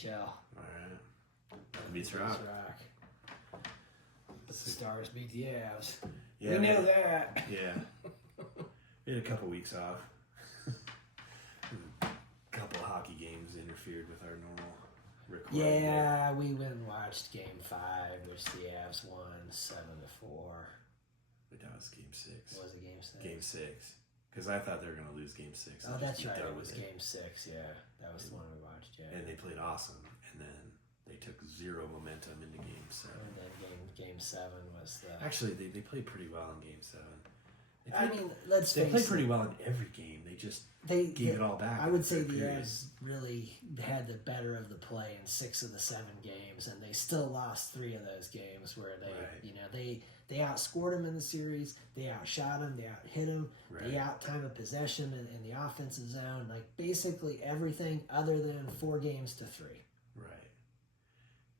NHL. All right. Beats rock. But the Stars beat the Avs. Yeah, we know that. Yeah. We had a couple weeks off. A couple hockey games interfered with our normal recording. Yeah, we went and watched Game 5, which the Avs won 7-4. But that was Game 6. Was it Game 6? Game 6. Because I thought they were going to lose Game 6. Oh, that's right. It was Game 6, yeah. That was the one we watched, yeah. And they played awesome. And then they took zero momentum into Game 7. And then Game 7 was the... Actually, they played pretty well in Game 7. Let's face it. They played pretty well in every game. They just gave it all back. I would say the Avs really had the better of the play in 6 of the 7 games, and they still lost 3 of those games where they, they outscored them in the series, they outshot them, they outhit them, they out-time of possession in the offensive zone, like basically everything other than 4 games to 3. Right.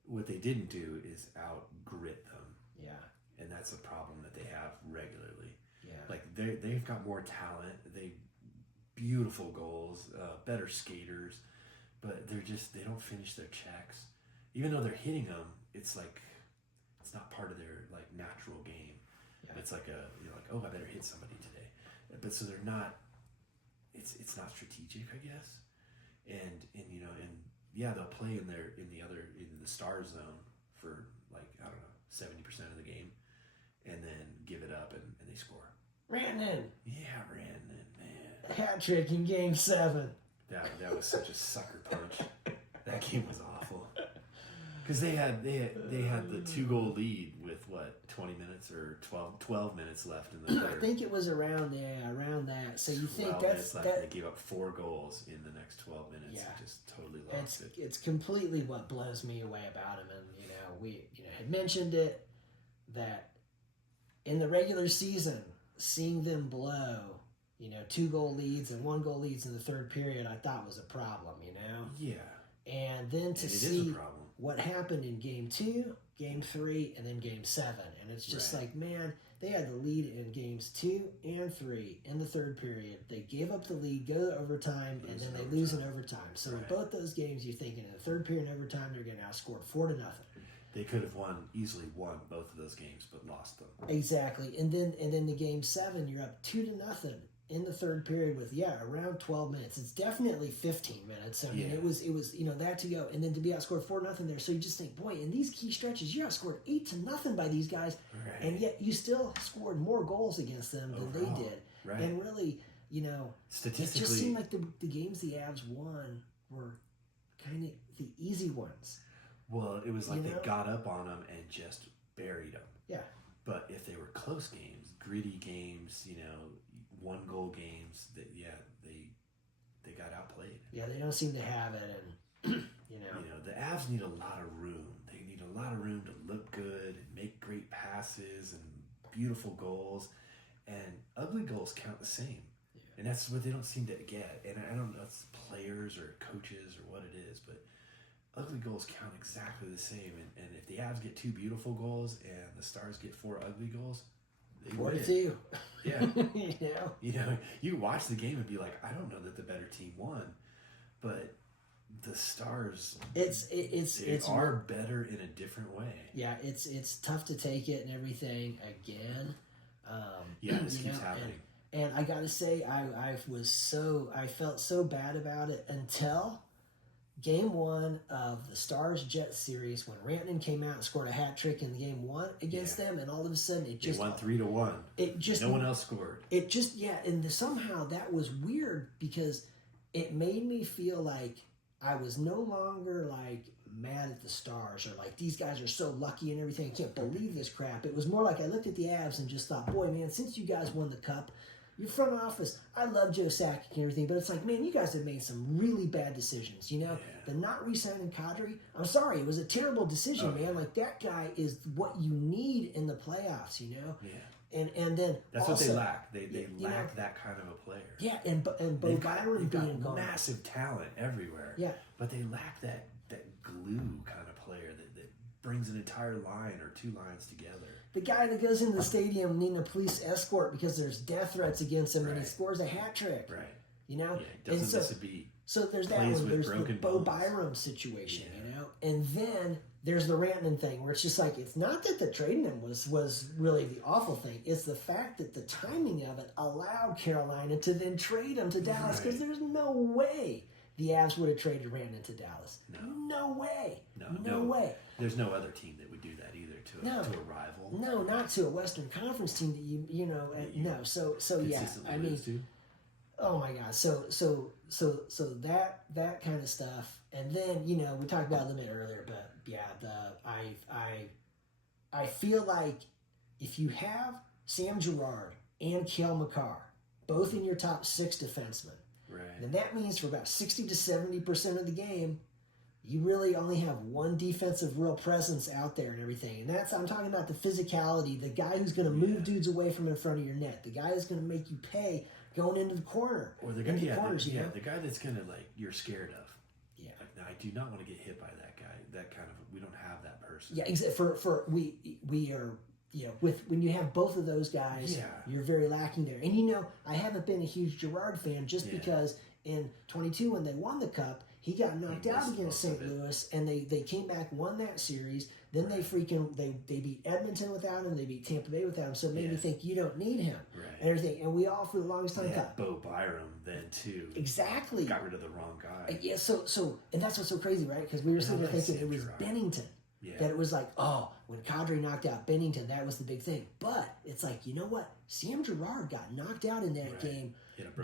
What they didn't do is out-grit them. Yeah. And that's a problem that they have regularly. Yeah. Like they've got more talent, beautiful goals, better skaters, but they don't finish their checks. Even though they're hitting them, it's like it's not part of their like natural game. Yeah. It's like oh, I better hit somebody today. But so they're not. It's not strategic, I guess. And they'll play in the star zone for like I don't know 70% of the game, and then give it up and they score. Rantanen. Yeah, Rantanen, man. Hat trick in Game 7. That was such a sucker punch. That game was awful. Because they had the 2-goal lead with 20 minutes or 12 minutes left in the third. I think it was around that. So you think that's left, that? They gave up 4 goals in the next 12 minutes. Yeah. And just totally lost it. It's completely what blows me away about him. And we had mentioned it that in the regular season, seeing them blow 2-goal leads and 1-goal leads in the third period, I thought was a problem. Yeah. And then to see what happened in Game 2, Game 3, and then Game 7. And it's just like, man, they had the lead in Games 2 and 3 in the third period. They gave up the lead, go to overtime, and then they lose in overtime. So in both those games, you're thinking in the third period and overtime, they're getting outscored 4-0. They could have easily won both of those games, but lost them. Exactly. And then the Game 7, you're up 2-0 in the third period with around 12 minutes. It's definitely 15 minutes. I mean, it was that to go, and then to be outscored 4-0 there. So you just think, boy, in these key stretches, you're outscored 8-0 by these guys, and yet you still scored more goals against them than they did. Right. And really, statistically, it just seemed like the games the Avs won were kind of the easy ones. Well, it was like they got up on them and just buried them. Yeah. But if they were close games, gritty games, 1-goal games, they got outplayed. Yeah, they don't seem to have it, and the Avs need a lot of room. They need a lot of room to look good and make great passes and beautiful goals, and ugly goals count the same. Yeah. And that's what they don't seem to get. And I don't know if it's players or coaches or what it is, but ugly goals count exactly the same. And if the Avs get 2 beautiful goals and the Stars get 4 ugly goals, they 4-2. Yeah. You watch the game and be like, I don't know that the better team won, but the Stars are better in a different way. Yeah, it's tough to take it and everything again. This keeps happening. And I gotta say, I felt so bad about it until Game 1 of the Stars-Jets series when Rantanen came out and scored a hat trick in Game 1 against them, and all of a sudden they won 3-1. No one else scored. And somehow that was weird because it made me feel like I was no longer like mad at the Stars or like these guys are so lucky and everything. I can't believe this crap. It was more like I looked at the Avs and just thought, boy, man, since you guys won the Cup, your front office, I love Joe Sakic and everything, but it's like, man, you guys have made some really bad decisions, The not re-signing Kadri, I'm sorry, it was a terrible decision, man. Like, that guy is what you need in the playoffs, Yeah. And then that's also, what they lack. They lack that kind of a player. Yeah, and Bo Byron being gone. Massive talent everywhere. Yeah. But they lack that glue kind of player that brings an entire line or 2 lines together. The guy that goes into the stadium needing a police escort because there's death threats against him and he scores a hat trick. Right. You know, Yeah, doesn't this be so there's that plays one. with There's the broken Bo bones. Byram situation, you know, and then there's the Rantanen thing where it's just like it's not that the trading him was really the awful thing. It's the fact that the timing of it allowed Carolina to then trade him to Dallas because there's no way the Avs would have traded Rantanen to Dallas. No way. No way. There's no other team that would do that either to a rival. No, not to a Western Conference team that you know. No, so yeah. I mean, oh my God. So that kind of stuff, and then you know we talked about it a little bit earlier, but yeah, I feel like if you have Sam Girard and Cale Makar both in your top 6 defensemen, then that means for about 60 to 70% of the game, you really only have one defensive real presence out there and everything. And I'm talking about the physicality, the guy who's going to move dudes away from in front of your net, the guy who's going to make you pay going into the corner. Or the guy, the guy that's going to, like, you're scared of. Yeah. Like, no, I do not want to get hit by that guy. That kind of, we don't have that person. Yeah, we are, you know, when you have both of those guys, you're very lacking there. And, you know, I haven't been a huge Girard fan just because in 22 when they won the Cup, he got knocked out against St. Louis, and they came back, won that series. Then they beat Edmonton without him. They beat Tampa Bay without him. So it made me think you don't need him and everything. And we all for the longest time got Bo Byram then too. Exactly. Got rid of the wrong guy. Yeah. So and that's what's so crazy, right? Because we were sitting there thinking it was Bennington. Yeah. That it was like, oh, when Kadri knocked out Bennington, that was the big thing. But it's like, you know what? Sam Girard got knocked out in that game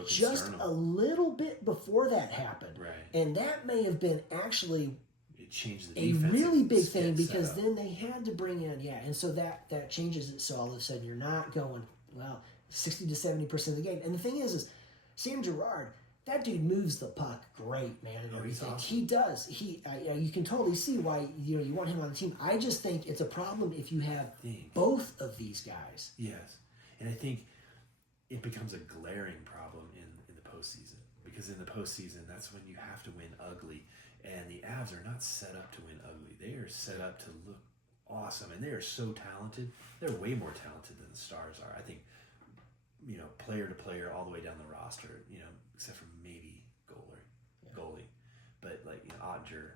just sternum. a little bit before that happened. Right. And that may have been actually it changed the a really big thing because setup. then they had to bring in, and so that changes it. So all of a sudden you're not going, well, 60 to 70% of the game. And the thing is Sam Girard, that dude moves the puck great, man, and everything. Awesome. He does. You can totally see why you want him on the team. I just think it's a problem if you have both of these guys. Yes, and I think it becomes a glaring problem in the postseason because in the postseason that's when you have to win ugly, and the Avs are not set up to win ugly. They are set up to look awesome, and they are so talented. They're way more talented than the Stars are. I think, you know, player to player all the way down the roster, you know, except for maybe goalie. But, like, you know, Ottinger,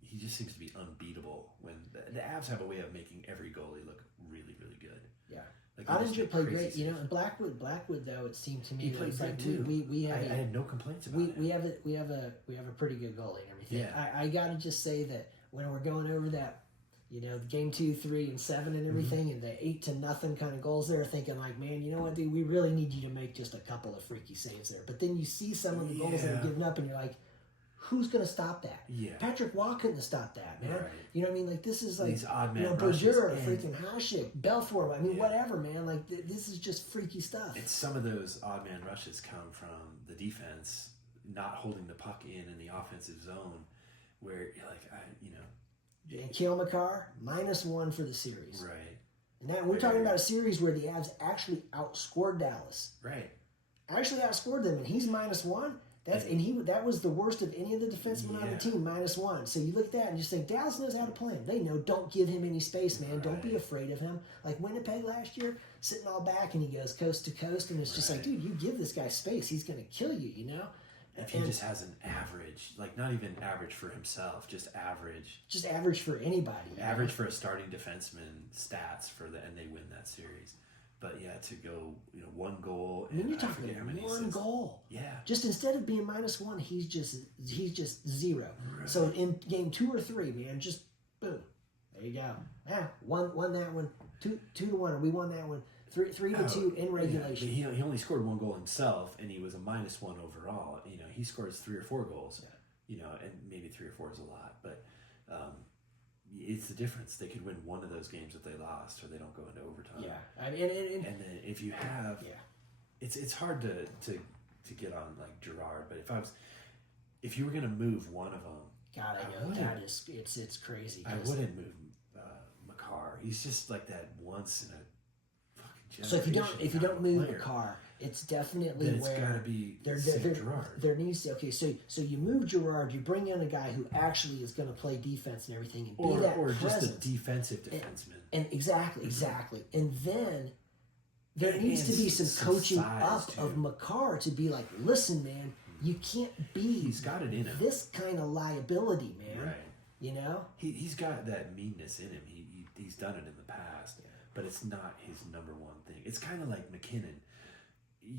he just seems to be unbeatable when the Avs have a way of making every goalie look really, really good. Yeah. Like, Ottinger played great, you know, and Blackwood though, it seemed to me he played great too. I had no complaints about it. We have a pretty good goalie and everything. Yeah. I gotta just say that when we're going over that, you know, the game 2, 3, and 7 and everything, and the 8-0 kind of goals there, thinking like, man, you know what, dude, we really need you to make just a couple of freaky saves there. But then you see some of the goals that are given up, and you're like, who's going to stop that? Yeah. Patrick Waugh couldn't have stopped that, man. Right. You know what I mean? Like, this is like, these odd man you know, rushes Bergera, freaking Hasek, Belfour, I mean, whatever, man. Like, this is just freaky stuff. And some of those odd man rushes come from the defense not holding the puck in the offensive zone, where you're like, And Cale Makar, -1 for the series. Right. And that, we're talking about a series where the Avs actually outscored Dallas. Right. Actually outscored them, and he's -1. That was the worst of any of the defensemen on the team, -1. So you look at that and just think, Dallas knows how to play him. They know, don't give him any space, man. Don't be afraid of him. Like Winnipeg last year, sitting all back, and he goes coast to coast, and it's just like, dude, you give this guy space, he's going to kill you, you know? If he just has an average, like not even average for himself, just average. Just average for anybody. Average for a starting defenseman stats and they win that series. But yeah, to go, you know, 1 goal. I mean, you're talking about 1 goal. Yeah. Just instead of being -1, he's just 0. Right. So in game 2 or 3, man, just boom, there you go. Yeah, won that one, 2-1, or we won that one. 3-2 in regulation. Yeah, he only scored 1 goal himself, and he was a -1 overall. You know, he scores 3 or 4 goals. Yeah. You know, and maybe 3 or 4 is a lot, but it's the difference. They could win one of those games if they lost, or they don't go into overtime. Yeah, and then if you have, it's hard to get on like Girard, but if you were gonna move one of them, God, I know that is it's crazy. I wouldn't move Makar. He's just like that once in a. So if you don't move the car, it's definitely then it's got to be Girard. There needs to so you move Girard, you bring in a guy who actually is going to play defense and everything, and be that presence. Just a defensive defenseman. And exactly, and then there needs to be some coaching up of Makar to be like, listen, man, You can't be. He's got it in him. This kind of liability, man. Right. You know. He's got that meanness in him. He's done it in the past, but it's not his number one thing. It's kind of like McKinnon.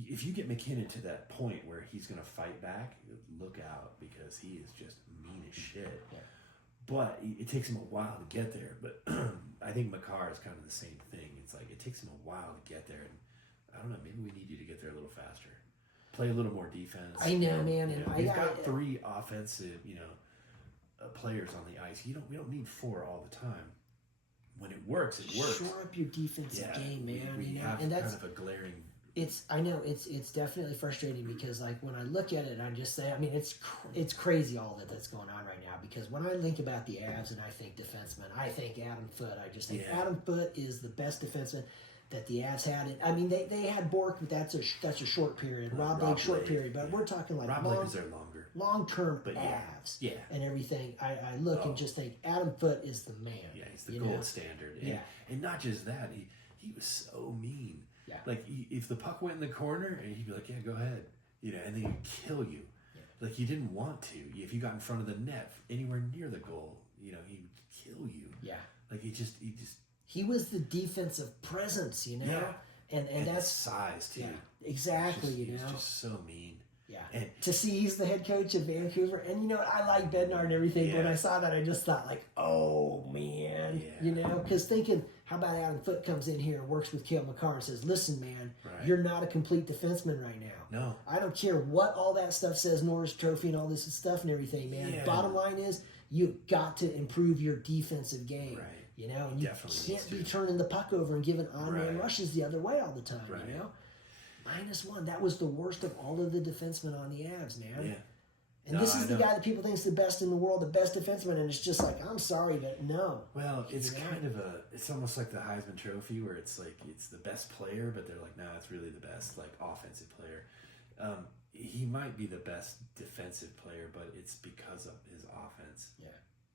If you get McKinnon to that point where he's going to fight back, look out, because he is just mean as shit. Yeah. But it takes him a while to get there. But I think Makar is kind of the same thing. It's like it takes him a while to get there. And I don't know, maybe we need you to get there a little faster. Play a little more defense. I know, man. And we've got 3 offensive, players on the ice. We don't need 4 all the time. When it works, it works. Shore up your defensive game, man. We have and that's kind of a glaring. I know it's definitely frustrating because like when I look at it, I just say, I mean, it's crazy all that's going on right now, because when I think about the Avs and I think defenseman, I think Adam Foote. I just think Adam Foote is the best defenseman that the Avs had. I mean, they had Bork, but that's a short period. Rob Blake, short period, but we're talking like Rob Blake was there longer. Long-term Avs and everything. I look and just think Adam Foote is the man. Yeah, he's the gold standard. And not just that, he was so mean. Yeah. Like, if the puck went in the corner, and he'd be like, yeah, go ahead. And then he'd kill you. Yeah. Like, he didn't want to. If you got in front of the net, anywhere near the goal, he would kill you. Yeah. Like, he was the defensive presence, Yeah. And that's size, too. Yeah, exactly, He's just so mean. Yeah. And to see he's the head coach of Vancouver, and I like Bednar and everything, but when I saw that, I just thought like, oh man, because thinking, how about Adam Foote comes in here and works with Cale Makar and says, listen, man, you're not a complete defenseman right now. No. I don't care what all that stuff says, Norris Trophy and all this stuff and everything, man. Yeah. Bottom line is, you've got to improve your defensive game. Right. And you can't be turning the puck over and giving on-man rushes the other way all the time, -1. That was the worst of all of the defensemen on the Avs, man. Yeah. And this is the guy that people think is the best in the world, the best defenseman, and it's just like, I'm sorry, but no. Well, it's kind of it's almost like the Heisman Trophy, where it's like, it's the best player, but they're like, nah, it's really the best, like, offensive player. He might be the best defensive player, but it's because of his offense. Yeah.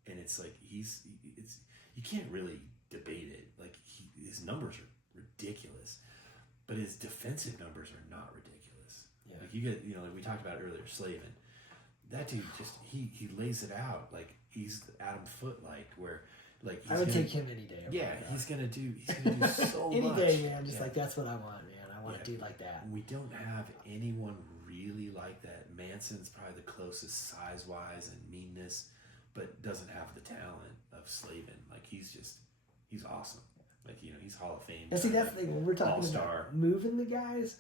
And it's like, you can't really debate it. Like, his numbers are ridiculous. But his defensive numbers are not ridiculous. Yeah. Like, you get, like we talked about earlier, Slavin. That dude just, he lays it out. Like, he's Adam Foote, where, like, I would take him any day. Yeah, he's gonna do so any much. Any day, man. Just like, that's what I want, man. I want a dude like that. We don't have anyone really like that. Manson's probably the closest size-wise and meanness, but doesn't have the talent of Slavin. Like, he's awesome. Like, he's Hall of Fame. And see, that's the thing, when we're talking All-star. about moving the guys,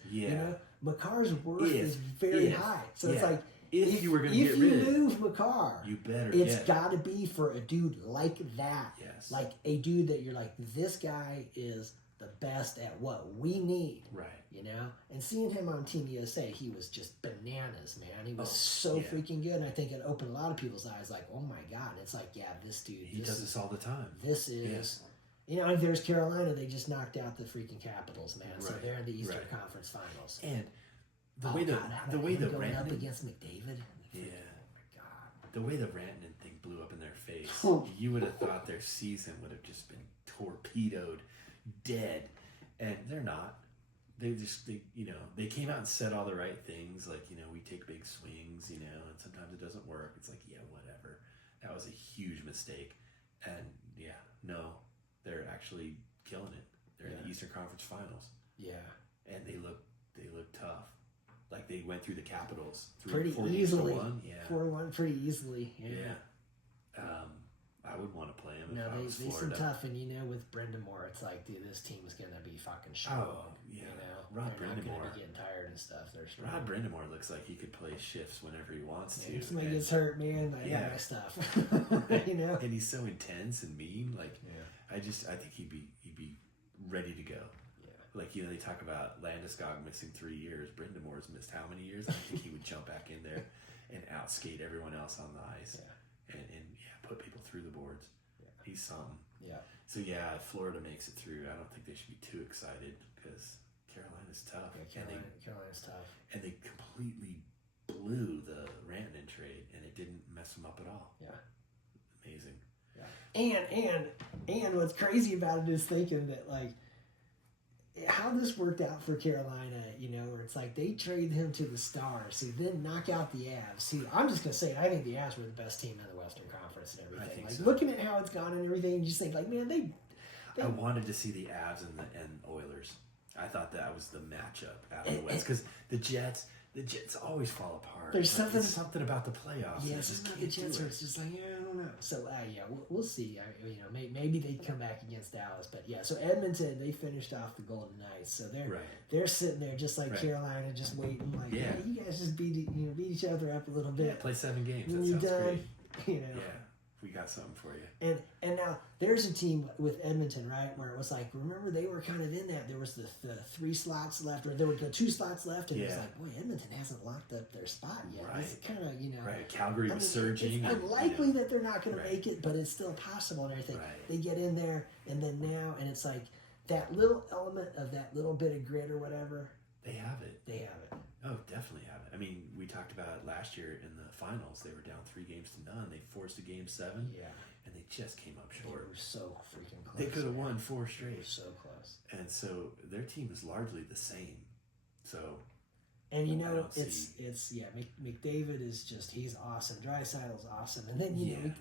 Makar's worth is very high. So it's like, if you were going to get rid of move Makar, you better. It's got to be for a dude like that. Yes. Like a dude that you're like, this guy is the best at what we need. Right. And seeing him on Team USA, he was just bananas, man. He was freaking good. And I think it opened a lot of people's eyes, like, oh my God. And it's like, this dude. He does this all the time. This is. And there's Carolina. They just knocked out the freaking Capitals, man. Right. So they're in the Eastern Conference Finals. And the way the going Rantanen up against McDavid. Yeah. Oh my God. The way the Rantanen thing blew up in their face, you would have thought their season would have just been torpedoed, dead, and they're not. They came out and said all the right things, like, we take big swings, and sometimes it doesn't work. It's like, whatever. That was a huge mistake, and they're actually killing it. They're in the Eastern Conference Finals. Yeah. And they look tough. Like, they went through the Capitals pretty easily. 4-1 pretty easily. Yeah. I would want to play him if I was they Florida. seem tough, and with Brind'Amour, it's like, dude, this team is gonna be fucking sharp. Oh yeah. Rod They're not Brind'Amour gonna be getting tired and stuff. Rod Brind'Amour looks like he could play shifts whenever he wants to. If somebody gets hurt, man, I got my stuff. And he's so intense and mean. Like, I think he'd be ready to go. Yeah. Like, they talk about Landeskog missing 3 years. Brind'Amour's missed how many years? I think he would jump back in there and outskate everyone else on the ice. Yeah. And put people through the boards. Yeah. He's something. Yeah. So if Florida makes it through, I don't think they should be too excited, because Carolina's tough. Yeah, Carolina's tough. And they completely blew the Rantanen trade, and it didn't mess them up at all. Yeah. Amazing. Yeah. And what's crazy about it is thinking that, like, how this worked out for Carolina, where it's like they trade him to the Stars, who then knock out the Avs. Who, I'm just gonna say it, I think the Avs were the best team in the Western Conference and everything. Like looking at how it's gone and everything, you just think like, man, they I wanted to see the Avs and Oilers. I thought that was the matchup out of the West because the Jets always fall apart. There's something about the playoffs. Yeah, it's just not the Jets where it's just like, I don't know. So we'll see. Maybe they come back against Dallas, but yeah. So Edmonton, they finished off the Golden Knights, so they're sitting there just like Carolina, just waiting. Like, yeah, you guys just beat each other up a little bit. Yeah, play 7 games. When that you're sounds done, great. Yeah. We got something for you. And now there's a team with Edmonton, right, where it was like, remember they were kind of in that. There was the 3 slots left, or there were the 2 slots left, and it was like, boy, Edmonton hasn't locked up their spot yet. Right. It's kind of, Right. Calgary was surging. It's unlikely that they're not going to make it, but it's still possible and everything. Right. They get in there, and then now, and it's like that little element of that little bit of grit or whatever. They have it. They have it. Oh, definitely have it. I mean, we talked about it last year in the finals. They were down 3 games to none. They forced a game 7. Yeah. And they just came up short. They were so freaking close. They could have won 4 straight. They were so close. And so their team is largely the same. So, and McDavid is just, he's awesome. Dreisaitl's awesome. And then you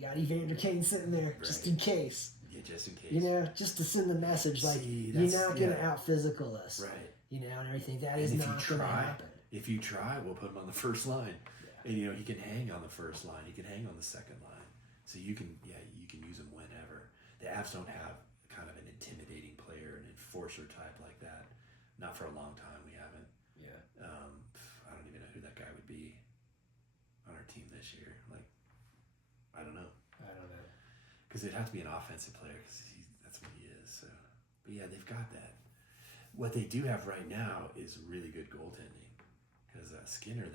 got Evander Kane sitting there just in case. Yeah, just in case. Just to send the message like you're not going to out physical us. Right. And everything. That is not going to happen. If you try, we'll put him on the first line. Yeah. And he can hang on the first line. He can hang on the second line. So you can use him whenever. The Avs don't have kind of an intimidating player, an enforcer type like that. Not for a long time. We haven't. Yeah. I don't even know who that guy would be on our team this year. Like, I don't know. Because it'd have to be an offensive player because that's what he is. So, but yeah, they've got that. What they do have right now is really good goaltending. Because Skinner,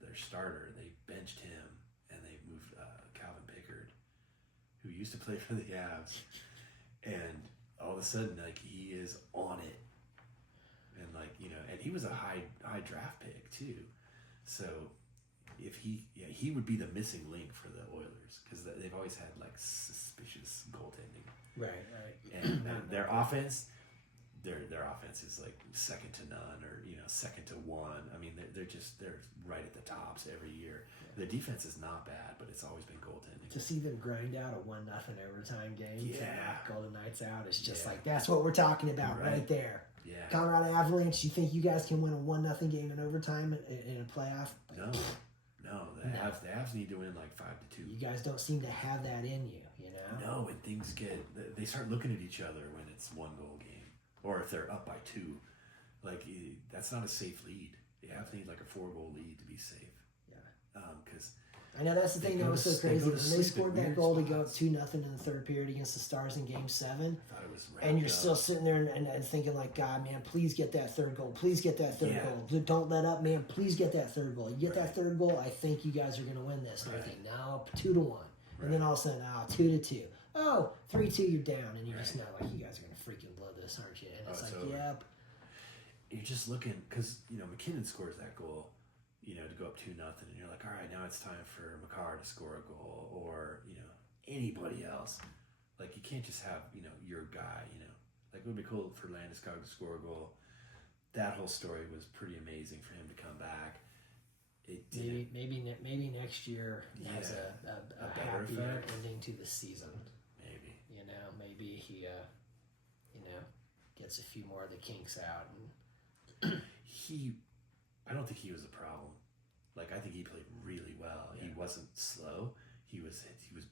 their starter, they benched him and they moved Calvin Pickard, who used to play for the Avs, and all of a sudden, like, he is on it, and and he was a high draft pick too, so if he would be the missing link for the Oilers because they've always had like suspicious goaltending, right, and their offense. Their offense is like second to none or second to one. I mean they're right at the tops every year. Yeah. The defense is not bad, but it's always been goaltending. To see them grind out a 1-0 overtime game, Golden Knights out, it's just like that's what we're talking about right there. Yeah. Colorado Avalanche, you think you guys can win a 1-0 game in overtime in a playoff? No. The Avs need to win like 5-2. You guys don't seem to have that in you, No, when things they start looking at each other when it's 1-goal game. Or if they're up by 2, like that's not a safe lead. You have to need like a 4-goal lead to be safe. Yeah. Because I know that's the thing that was so crazy. When they scored that goal to go up 2-0 in the third period against the Stars in Game 7, I thought it was and you're still sitting there and thinking like, God, man, please get that third goal. Please get that third goal. Don't let up, man. Please get that third goal. You get that third goal, I think you guys are going to win this. And I think now 2-1, and then all of a sudden 2-2. Oh, 3-2, you're down, and you just know like you guys are going to freaking blow this, aren't you? And it's like, yep. You're just looking because McKinnon scores that goal, to go up 2-0, and you're like, all right, now it's time for Makar to score a goal, or anybody else. Like you can't just have your guy. Like it would be cool for Landeskog to score a goal. That whole story was pretty amazing for him to come back. It did. Maybe next year has a happier ending to the season. Maybe he gets a few more of the kinks out. And I don't think he was a problem. Like I think he played really well. Yeah. He wasn't slow. He was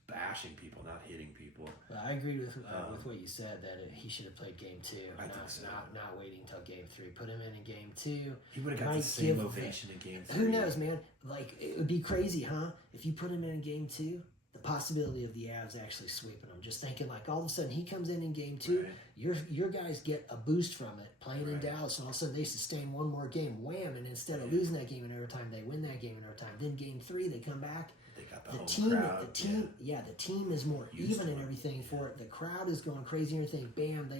bashing people, not hitting people. Well, I agree with what you said that he should have played Game 2. I think so. Not waiting until Game 3. Put him in Game 2. He would have got the same ovation in Game 3. Who knows, man? Like it would be crazy, huh? If you put him in Game 2, the possibility of the Avs actually sweeping him. Just thinking like all of a sudden he comes in Game 2, your guys get a boost from it playing in Dallas, and all of a sudden they sustain one more game, wham! And instead of losing that game in overtime, they win that game in overtime. Then Game 3, they come back. They got the home crowd. The team is more even and everything for it. The crowd is going crazy and everything. Bam,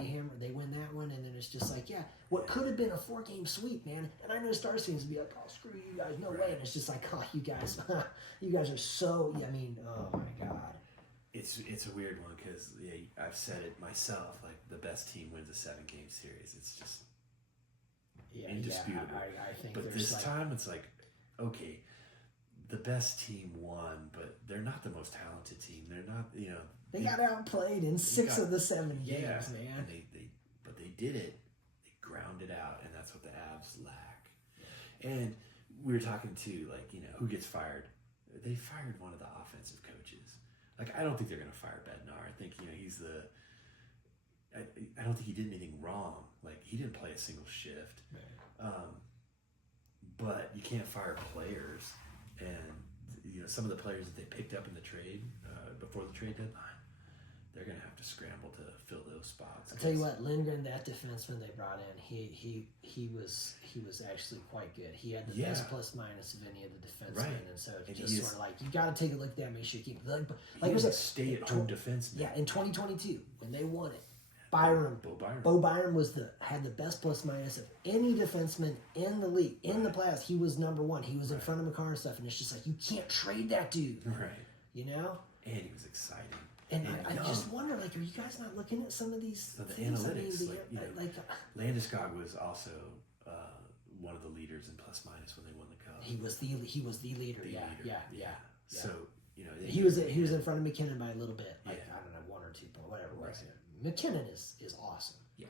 they win that one, and then it's just like, what could have been a 4-game sweep, man. And I know Stars fans would be like, oh, screw you guys, no way. And it's just like, oh, you guys are so. I mean, oh my God. It's a weird one because I've said it myself. Like the best team wins a 7-game series. It's just indisputable. Yeah, I think but this time it's like, okay, the best team won, but they're not the most talented team. They're not, They got outplayed in 6 of the 7 games, man. And but they did it. They ground it out, and that's what the Avs lack. And we were talking too, like, who gets fired? They fired one of the offensive coaches. Like, I don't think they're going to fire Bednar. I think, he's I don't think he did anything wrong. Like, he didn't play a single shift. Right. But you can't fire players. And, some of the players that they picked up in the trade, before the trade deadline, they're going to have to scramble to fill those spots. I'll tell you what, Lindgren, that defenseman they brought in, he was actually quite good. He had the best plus minus of any of the defensemen, and so it's just sort of like, you got to take a look at that, make sure you keep it. Like was a stay-at-home defenseman. Yeah, in 2022 when they won it, Bo Byram had the best plus minus of any defenseman in the league. In the playoffs, he was number 1. He was in front of McCarr and stuff, and it's just like, you can't trade that dude. Right. You know? And he was exciting. And I just wonder, like, are you guys not looking at some of these things? Analytics? Landeskog was also one of the leaders in plus minus when they won the cup. He was the leader. Yeah. So he was in front of McKinnon by a little bit. Like, I don't know, 1 or 2 points, whatever it was. Right. McKinnon is awesome. Yeah.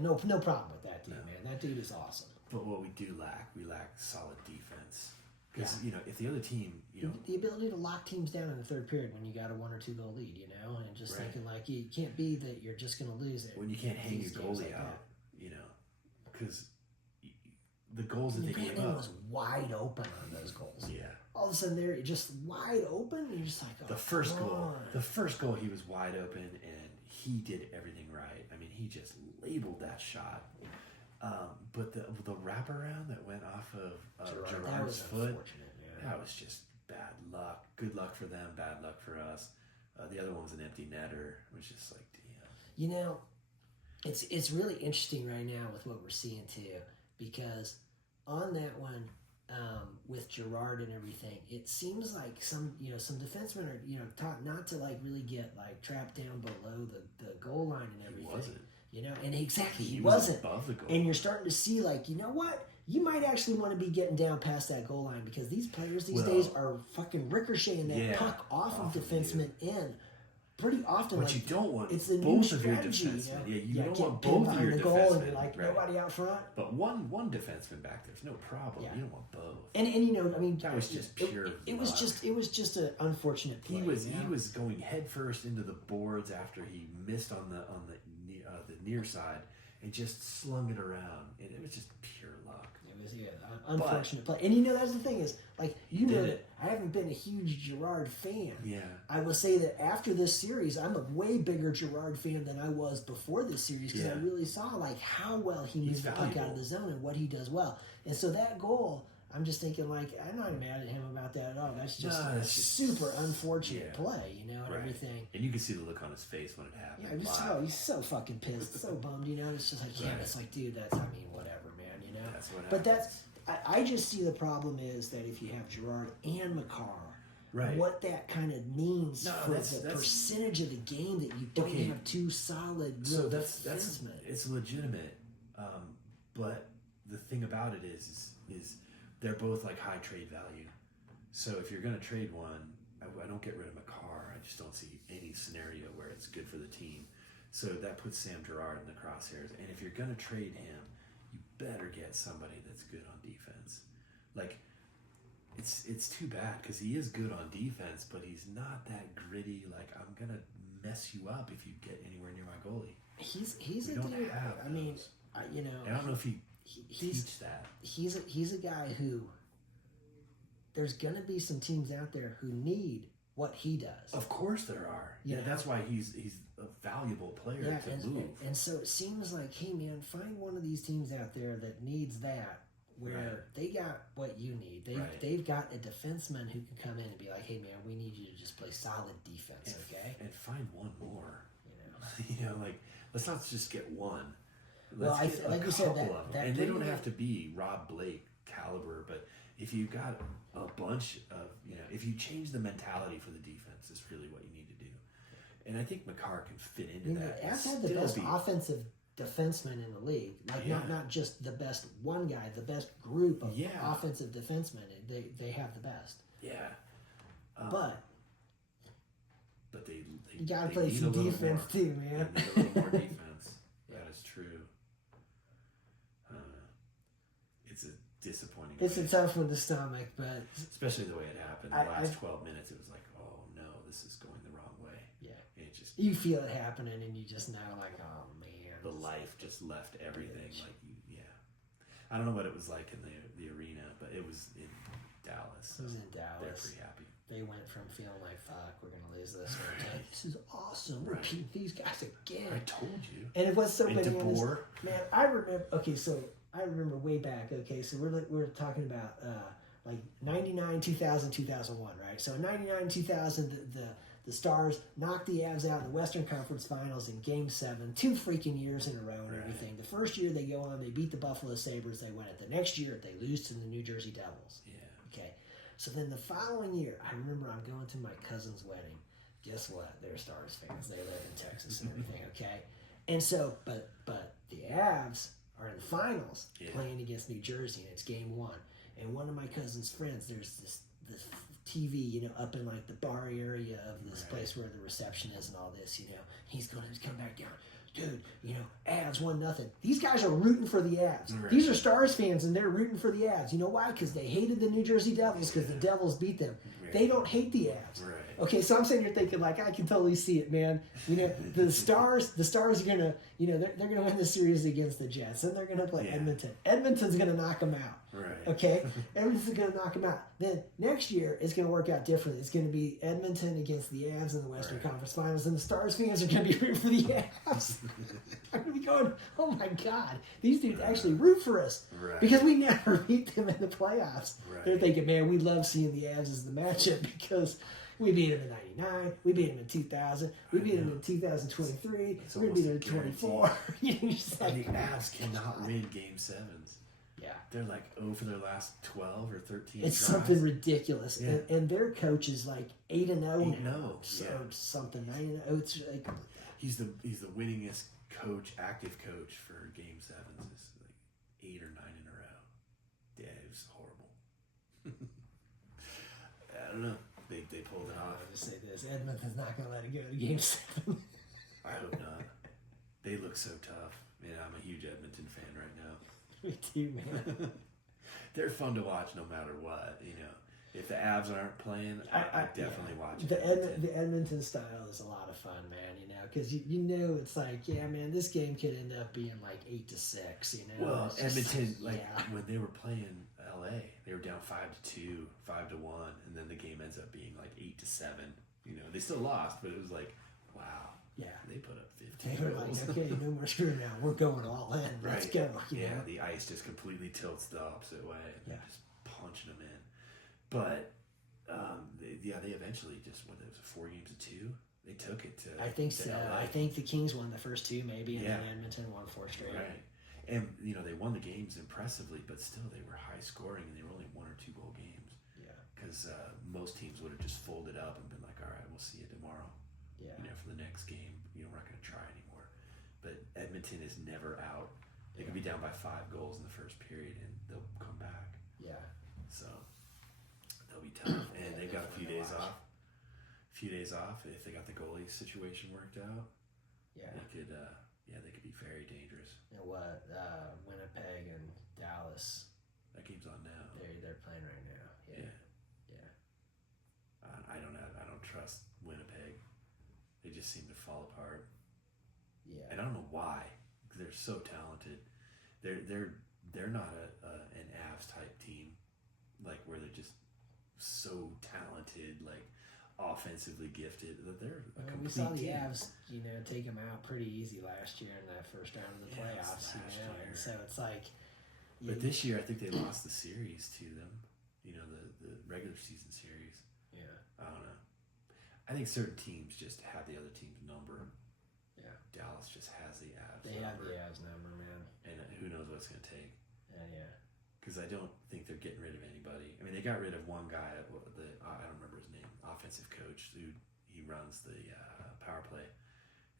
No problem with that dude, man. That dude is awesome. But what we lack solid defense. Because, if the other team, the ability to lock teams down in the third period when you got a 1 or 2 goal lead, and just thinking, like, you can't be that you're just going to lose it. When you can't hang your goalie out, because the goals that they gave up. Was wide open on those goals. Yeah. All of a sudden, they're just wide open, and you're just like, oh, the first goal, he was wide open, and he did everything right. I mean, he just labeled that shot. But the wraparound that went off of Gerard's foot, that was just bad luck. Good luck for them, bad luck for us. The other one was an empty netter. It was just like, damn. It's really interesting right now with what we're seeing too, because on that one, with Gerard and everything, it seems like some defensemen are taught not to like really get like trapped down below the goal line and everything. He wasn't. And exactly, he wasn't above the goal. And you're starting to see, like, you know what? You might actually want to be getting down past that goal line, because these players these days are fucking ricocheting that puck off of defensemen in pretty often. But you don't want it's the both new of your strategy, defensemen. You you don't want get both behind of your the goal defensemen. and like nobody out front. But one defenseman back there's no problem. Yeah. You don't want both. And I mean, that was just pure. It was just an unfortunate play. He was going headfirst into the boards after he missed on the near side and just slung it around, and it was just pure luck. It was unfortunate play. And that's the thing is, like, that I haven't been a huge Gerard fan. Yeah. I will say that after this series, I'm a way bigger Gerard fan than I was before this series, because I really saw like how well he moves the puck out of the zone and what he does well. And so that goal, I'm just thinking, like, I'm not mad at him about that at all. That's just a super unfortunate play, and everything. And you can see the look on his face when it happened. Yeah, he's so fucking pissed, so bummed, It's just like, it's like, dude, whatever, man, That's what But I just see the problem is that if you have Gerard and McCarr, what that kind of means for the percentage of the game that you don't have 2 solid defensemen. It's legitimate, but the thing about it is they're both like high trade value. So if you're going to trade one, I don't get rid of McCarr. I just don't see any scenario where it's good for the team. So that puts Sam Girard in the crosshairs. And if you're going to trade him, you better get somebody that's good on defense. Like, it's too bad because he is good on defense, but he's not that gritty. Like, I'm going to mess you up if you get anywhere near my goalie. He's a dude. I mean, I don't know if he teach that. He's a guy who there's gonna be some teams out there who need what he does. Of course there are. Yeah, that's why he's a valuable player to move. And so it seems like, hey man, find one of these teams out there that needs that, where they got what you need. They've got a defenseman who can come in and be like, hey man, we need you to just play solid defense, okay? And find one more. Like, let's not just get one. Well, like you said, that and they don't have to be Rob Blake caliber, but if you got a bunch of, if you change the mentality for the defense, is really what you need to do. And I think McCarr can fit into that. The Avs had the best offensive defensemen in the league. Like not just the best one guy, the best group of offensive defensemen. They have the best. Yeah. But they you gotta play some defense too, man. They need a little more defense. That is true. It's a disappointing. It's a tough one to stomach, but especially the way it happened. The last 12 minutes, it was like, oh no, this is going the wrong way. Yeah. It just you feel it happening, and you just know, like, oh man. The life just left everything. I don't know what it was like in the arena, but it was in Dallas. It was in Dallas. They're pretty happy. They went from feeling like, fuck, we're gonna lose this one. This is awesome. We're beating these guys again. I told you. And it was so many. Man, I remember. Okay, so I remember way back. Okay, so we're talking about like 99, 2000, 2001, right? So in 99, 2000, the Stars knocked the Avs out in the Western Conference Finals in Game 7, 2 freaking years in a row and everything. The first year they go on, they beat the Buffalo Sabres, they win it. The next year they lose to the New Jersey Devils. Yeah. Okay. So then the following year, I remember I'm going to my cousin's wedding. Guess what? They're Stars fans. They live in Texas and everything, okay? And so, but the Avs are in the finals playing against New Jersey, and it's Game 1. And one of my cousin's friends, there's this TV, up in like the bar area of this place where the reception is and all this, he's going to come back down. Dude, Avs 1-0. These guys are rooting for the Avs. Right. These are Stars fans, and they're rooting for the Avs. You know why? Because they hated the New Jersey Devils because the Devils beat them. Right. They don't hate the Avs. Right. Okay, so I'm sitting here thinking, like, I can totally see it, man. The Stars are gonna, they're gonna win the series against the Jets, and they're gonna play Edmonton. Edmonton's gonna knock them out. Right. Okay, Edmonton's gonna knock them out. Then next year it's gonna work out different. It's gonna be Edmonton against the Avs in the Western Conference Finals, and the Stars fans are gonna be rooting for the Avs. I'm gonna be going, oh my god, these dudes actually root for us because we never beat them in the playoffs. Right. They're thinking, man, we love seeing the Avs as the matchup because we beat them in 99, we beat them in 2000, we beat them in 2023, we're going to beat them in 24. The Avs cannot win Game 7s. Yeah. They're like 0 for their last 12 or 13 It's tries. something ridiculous. Yeah. And their coach is like 8-0 now. Yeah. Or something, 9-0. It's like, he's the winningest coach, active coach for Game 7s. It's like 8 or 9 in a row. Yeah, it was horrible. I don't know. They pulled it off. I'll just say this. Edmonton's not going to let it go to Game 7. I hope not. They look so tough. Man, I'm a huge Edmonton fan right now. Me too, man. They're fun to watch no matter what, If the Avs aren't playing, I definitely watch it. The Edmonton style is a lot of fun, man, because it's like, yeah, man, this game could end up being like 8-6, Well, Edmonton, when they were playing LA, they were down 5-2, 5-1, and then the game ends up being like 8-7. They still lost, but it was like, wow. Yeah. They put up 15 They were goals. like, okay, no more screwing around. We're going all in. Let's go. Yeah, the ice just completely tilts the opposite way. They're just punching them in. But, they eventually just, it was 4 games to 2? They took it to I think so. LA. I think the Kings won the first 2 maybe, and then Edmonton won 4 straight. Right. And, they won the games impressively, but still they were high scoring, and they were only 1 or 2 goal games. Yeah. Because most teams would have just folded up and been like, all right, we'll see you tomorrow. Yeah. For the next game, we're not going to try anymore. But Edmonton is never out. They could be down by 5 goals in the first period, and they'll come back. Yeah. So they'll be tough, and they've got a few days off. If they got the goalie situation worked out. Yeah. They could be very dangerous. And Winnipeg and Dallas. That game's on now. They're playing right now. Yeah. I don't trust Winnipeg. They just seem to fall apart. Yeah. And I don't know why. Because they're so talented. They're not an Avs type team, like where they're just so talented, like offensively gifted. They're a complete we saw the team. Avs, take them out pretty easy last year in that first round of the playoffs. And so it's like. But this year, I think they lost the series to them. The regular season series. Yeah. I don't know. I think certain teams just have the other team's number. Yeah. Dallas just has the Avs They have the Avs number, man. And who knows what it's going to take. Yeah. Because I don't think they're getting rid of anybody. I mean, they got rid of one guy, I don't remember his name, offensive coach, dude. He runs the power play.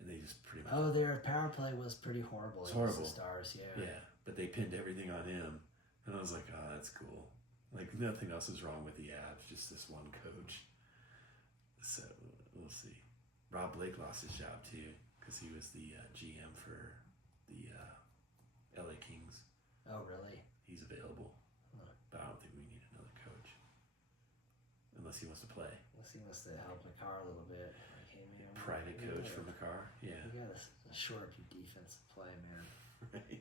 And they just pretty much. Oh, their power play was pretty horrible. It's horrible. The Stars, yeah. Yeah, but they pinned everything on him, and I was like, oh, that's cool. Like nothing else is wrong with the Avs, just this one coach. So we'll see. Rob Blake lost his job too because he was the GM for the LA Kings. Oh, really? He's available, but I don't think we need another coach unless he wants to play. Unless he wants to help McCarr a little bit. Private coach for McCarr, yeah. You gotta shore up your defensive play, man. Right.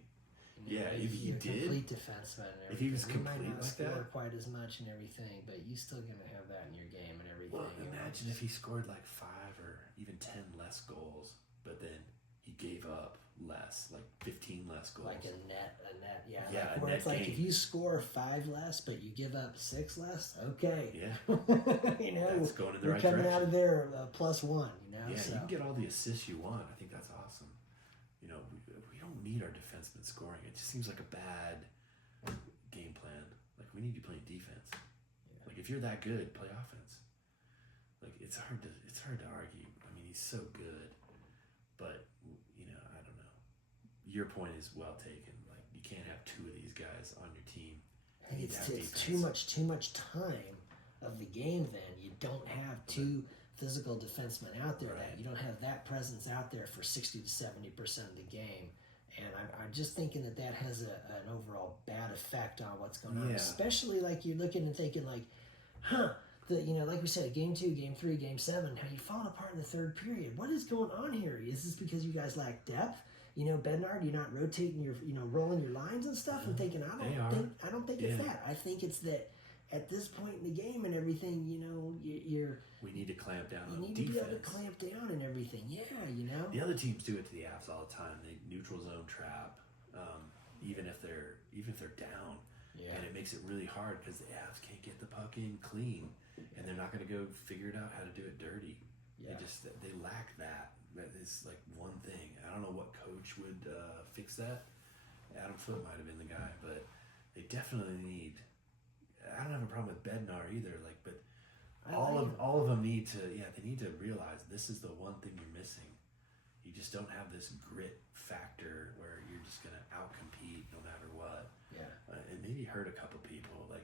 You know, Yeah, if he did, complete defenseman and everything. if he was you might complete not like score that, quite as much and everything, but you still gonna have that in your game and everything. well, imagine if he scored like 5 or even 10 less goals, but then he gave up less, like 15 less goals. Like a net, yeah. Yeah, like a where net it's like gain. if you score 5 less, but you give up 6 less, okay. Yeah, You know, that's going in the you're right coming direction. out of there +1. You know, Yeah, so. you can get all the assists you want. I think that's awesome. You know, we don't need our defensemen scoring. It just seems like a bad game plan. Like we need you playing defense. Yeah. Like if you're that good, play offense. Like it's hard to argue. I mean, he's so good, but you know, I don't know. Your point is well taken. Like you can't have 2 of these guys on your team. I think You need to have it's defense. too much time of the game. Then you don't have 2 physical defensemen out there. Right. That you don't have that presence out there for 60 to 70% of the game. And I'm just thinking that has an overall bad effect on what's going on. Yeah. Especially like you're looking and thinking like, like we said, game 2, game 3, game 7, how you falling apart in the third period. What is going on here? Is this because you guys lack depth? You know, Bednard, you're not rotating your, rolling your lines and stuff. And thinking, I don't think it's that. I think it's that at this point in the game and everything, We need to clamp down you on need defense. to be able to clamp down and everything. Yeah, The other teams do it to the Avs all the time. They neutral zone trap, even if they're down, and it makes it really hard because the Avs can't get the puck in clean, and they're not going to go figure it out how to do it dirty. Yeah. They lack that. That is like one thing. I don't know what coach would fix that. Adam Foote might have been the guy, but they definitely need. I don't have a problem with Bednar either. Like, but all of them need to. Yeah, they need to realize this is the one thing you're missing. You just don't have this grit factor where you're just gonna outcompete no matter what. Yeah. And maybe hurt a couple people. Like,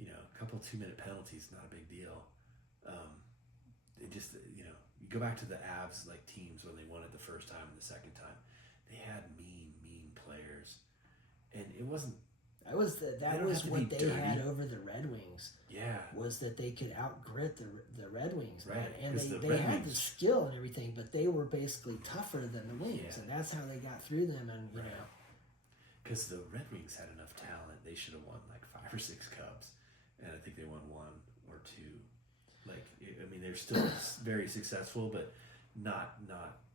a couple 2-minute penalties, not a big deal. It just you go back to the Avs like teams when they won it the first time and the second time. They had mean players, and it wasn't. That was what they dirty. had over the Red Wings. Yeah. Was that they could outgrit the Red Wings, Right, man. And 'cause the they Red had the Wings- skill and everything, but they were basically tougher than the Wings, Yeah. and that's how they got through them. And Right. Because the Red Wings had enough talent, they should have won like 5 or 6 cups, and I think they won 1 or 2. Like, I mean, they're still very successful, but not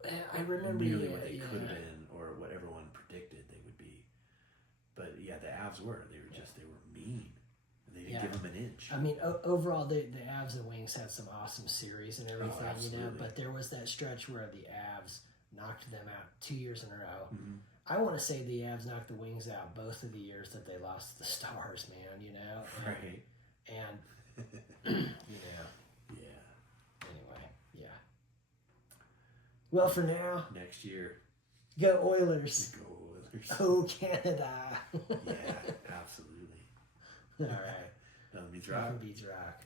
I remember nearly what they could have been or what everyone predicted they would be. But yeah, the Avs were. They were mean. And they didn't give them an inch. I mean, overall, the Avs and Wings had some awesome series and everything, absolutely. But there was that stretch where the Avs knocked them out 2 years in a row. Mm-hmm. I want to say the Avs knocked the Wings out both of the years that they lost to the Stars, man. Right. And Yeah. anyway, yeah. Well, for now, Next year, go Oilers. go Oilers. Oh, Canada. Yeah, absolutely. All right. Nothing beats rock. Beats rock.